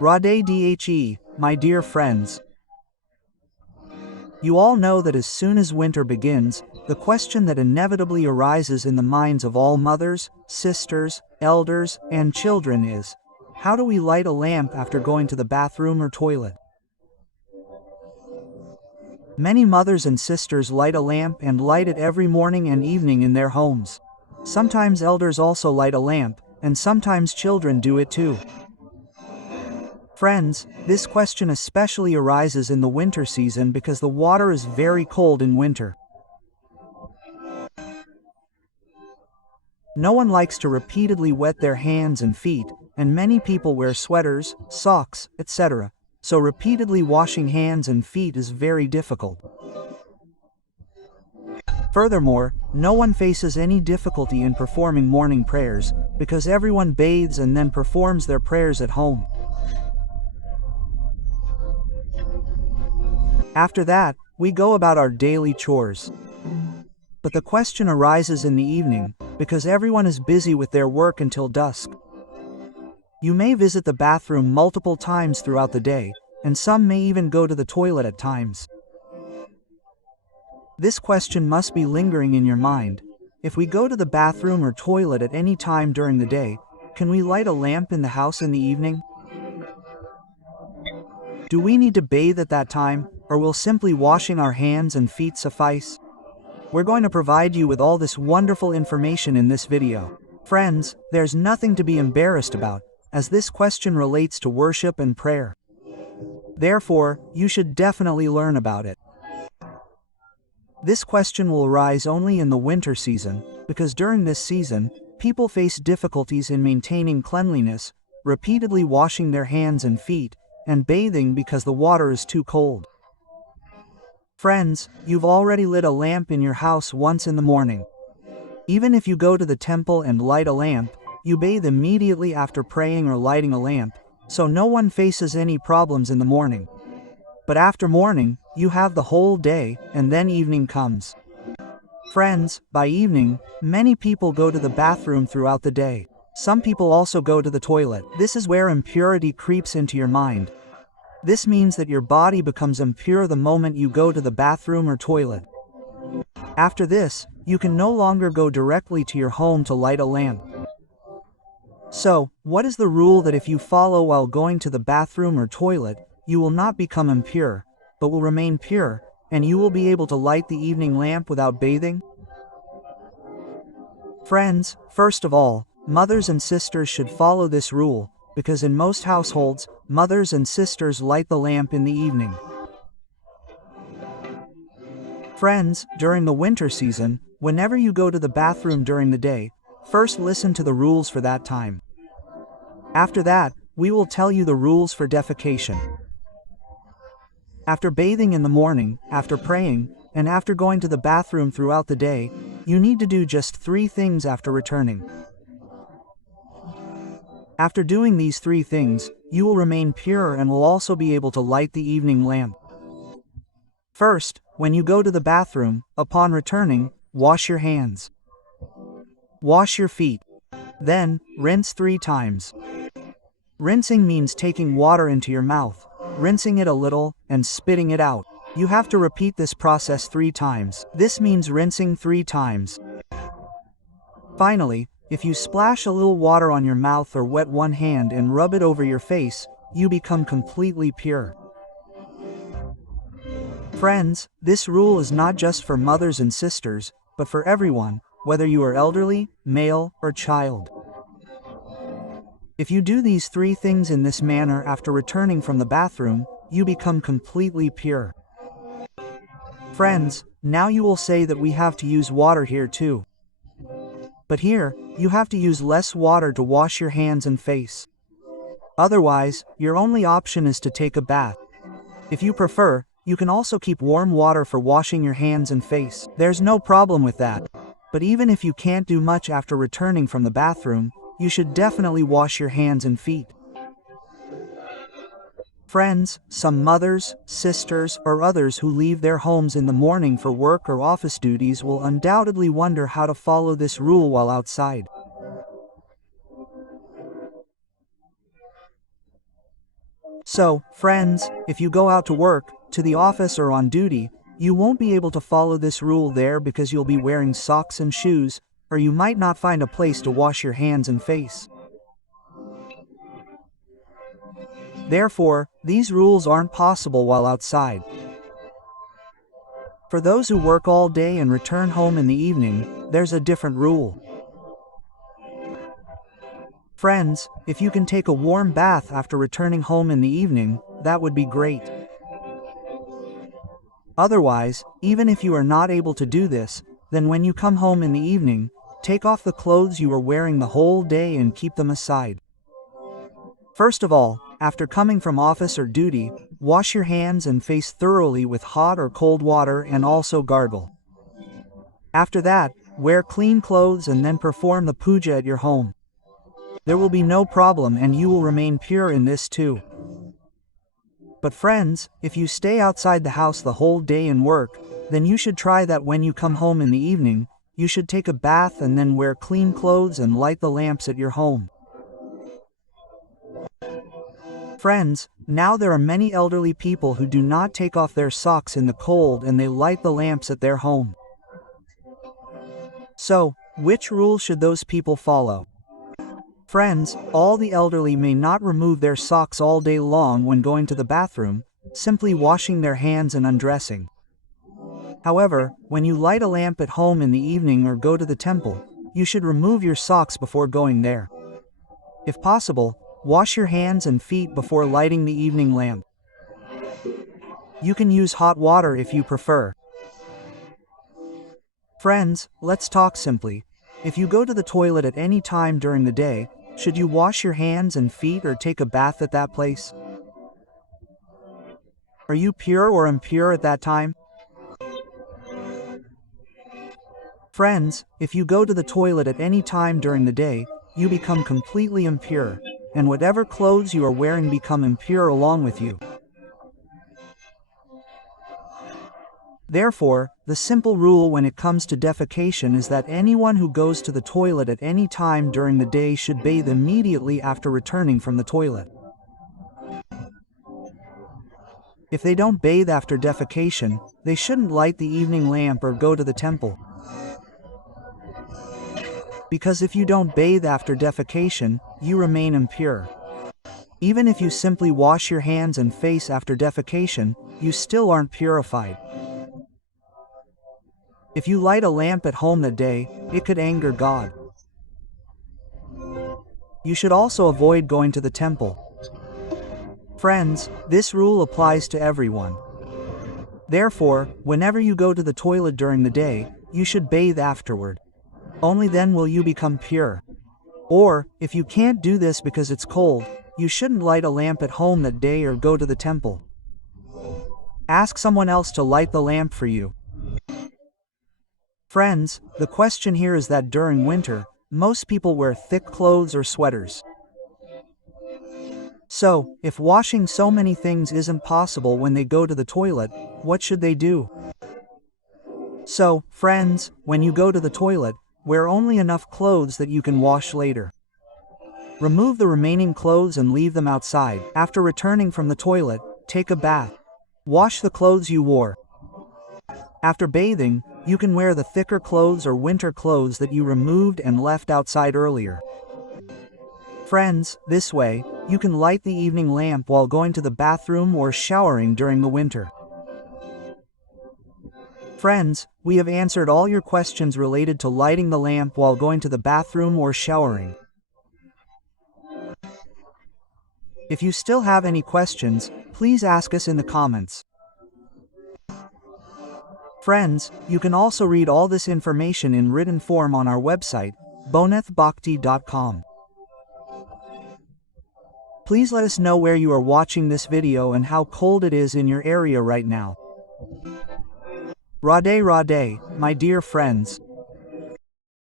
Radhe, my dear friends. You all know that as soon as winter begins, the question that inevitably arises in the minds of all mothers, sisters, elders, and children is, how do we light a lamp after going to the bathroom or toilet? Many mothers and sisters light a lamp and light it every morning and evening in their homes. Sometimes elders also light a lamp, and sometimes children do it too. Friends, this question especially arises in the winter season because the water is very cold in winter. No one likes to repeatedly wet their hands and feet, and many people wear sweaters, socks, etc., so repeatedly washing hands and feet is very difficult. Furthermore, no one faces any difficulty in performing morning prayers, because everyone bathes and then performs their prayers at home. After that, we go about our daily chores. But the question arises in the evening, because everyone is busy with their work until dusk. You may visit the bathroom multiple times throughout the day, and some may even go to the toilet at times. This question must be lingering in your mind. If we go to the bathroom or toilet at any time during the day, can we light a lamp in the house in the evening? Do we need to bathe at that time, or will simply washing our hands and feet suffice? We're going to provide you with all this wonderful information in this video. Friends, there's nothing to be embarrassed about, as this question relates to worship and prayer. Therefore, you should definitely learn about it. This question will arise only in the winter season, because during this season, people face difficulties in maintaining cleanliness, repeatedly washing their hands and feet, and bathing because the water is too cold. Friends, you've already lit a lamp in your house once in the morning. Even if you go to the temple and light a lamp, you bathe immediately after praying or lighting a lamp, so no one faces any problems in the morning. But after morning, you have the whole day, and then evening comes. Friends, by evening, many people go to the bathroom throughout the day. Some people also go to the toilet. This is where impurity creeps into your mind. This means that your body becomes impure the moment you go to the bathroom or toilet. After this, you can no longer go directly to your home to light a lamp. So, what is the rule that if you follow while going to the bathroom or toilet, you will not become impure, but will remain pure, and you will be able to light the evening lamp without bathing? Friends, first of all, mothers and sisters should follow this rule, because in most households, mothers and sisters light the lamp in the evening. Friends, during the winter season, whenever you go to the bathroom during the day, first listen to the rules for that time. After that, we will tell you the rules for defecation. After bathing in the morning, after praying, and after going to the bathroom throughout the day, you need to do just 3 things after returning. After doing these 3 things, you will remain pure and will also be able to light the evening lamp. First, when you go to the bathroom, upon returning, wash your hands. Wash your feet. Then, rinse 3 times. Rinsing means taking water into your mouth, rinsing it a little, and spitting it out. You have to repeat this process 3 times. This means rinsing 3 times. Finally, if you splash a little water on your mouth or wet one hand and rub it over your face, you become completely pure. Friends, this rule is not just for mothers and sisters, but for everyone, whether you are elderly, male, or child. If you do these 3 things in this manner after returning from the bathroom, you become completely pure. Friends, now you will say that we have to use water here too. But here, you have to use less water to wash your hands and face. Otherwise, your only option is to take a bath. If you prefer, you can also keep warm water for washing your hands and face. There's no problem with that. But even if you can't do much after returning from the bathroom, you should definitely wash your hands and feet. Friends, some mothers, sisters, or others who leave their homes in the morning for work or office duties will undoubtedly wonder how to follow this rule while outside. So, friends, if you go out to work, to the office or on duty, you won't be able to follow this rule there because you'll be wearing socks and shoes, or you might not find a place to wash your hands and face. Therefore, these rules aren't possible while outside. For those who work all day and return home in the evening, there's a different rule. Friends, if you can take a warm bath after returning home in the evening, that would be great. Otherwise, even if you are not able to do this, then when you come home in the evening, take off the clothes you were wearing the whole day and keep them aside. First of all, after coming from office or duty, wash your hands and face thoroughly with hot or cold water and also gargle. After that, wear clean clothes and then perform the puja at your home. There will be no problem and you will remain pure in this too. But friends, if you stay outside the house the whole day and work, then you should try that when you come home in the evening, you should take a bath and then wear clean clothes and light the lamps at your home. Friends, now there are many elderly people who do not take off their socks in the cold and they light the lamps at their home. So, which rule should those people follow? Friends, all the elderly may not remove their socks all day long when going to the bathroom, simply washing their hands and undressing. However, when you light a lamp at home in the evening or go to the temple, you should remove your socks before going there. If possible, wash your hands and feet before lighting the evening lamp. You can use hot water if you prefer. Friends, let's talk simply. If you go to the toilet at any time during the day, should you wash your hands and feet or take a bath at that place? Are you pure or impure at that time? Friends, if you go to the toilet at any time during the day, you become completely impure, and whatever clothes you are wearing become impure along with you. Therefore, the simple rule when it comes to defecation is that anyone who goes to the toilet at any time during the day should bathe immediately after returning from the toilet. If they don't bathe after defecation, they shouldn't light the evening lamp or go to the temple. Because if you don't bathe after defecation, you remain impure. Even if you simply wash your hands and face after defecation, you still aren't purified. If you light a lamp at home that day, it could anger God. You should also avoid going to the temple. Friends, this rule applies to everyone. Therefore, whenever you go to the toilet during the day, you should bathe afterward. Only then will you become pure. Or, if you can't do this because it's cold, you shouldn't light a lamp at home that day or go to the temple. Ask someone else to light the lamp for you. Friends, the question here is that during winter, most people wear thick clothes or sweaters. So, if washing so many things isn't possible when they go to the toilet, what should they do? So, friends, when you go to the toilet, wear only enough clothes that you can wash later. Remove the remaining clothes and leave them outside. After returning from the toilet, take a bath. Wash the clothes you wore. After bathing, you can wear the thicker clothes or winter clothes that you removed and left outside earlier. Friends, this way, you can light the evening lamp while going to the bathroom or showering during the winter. Friends, we have answered all your questions related to lighting the lamp while going to the bathroom or showering. If you still have any questions, please ask us in the comments. Friends, you can also read all this information in written form on our website, bonethbhakti.com. Please let us know where you are watching this video and how cold it is in your area right now. Radhe Radhe, my dear friends.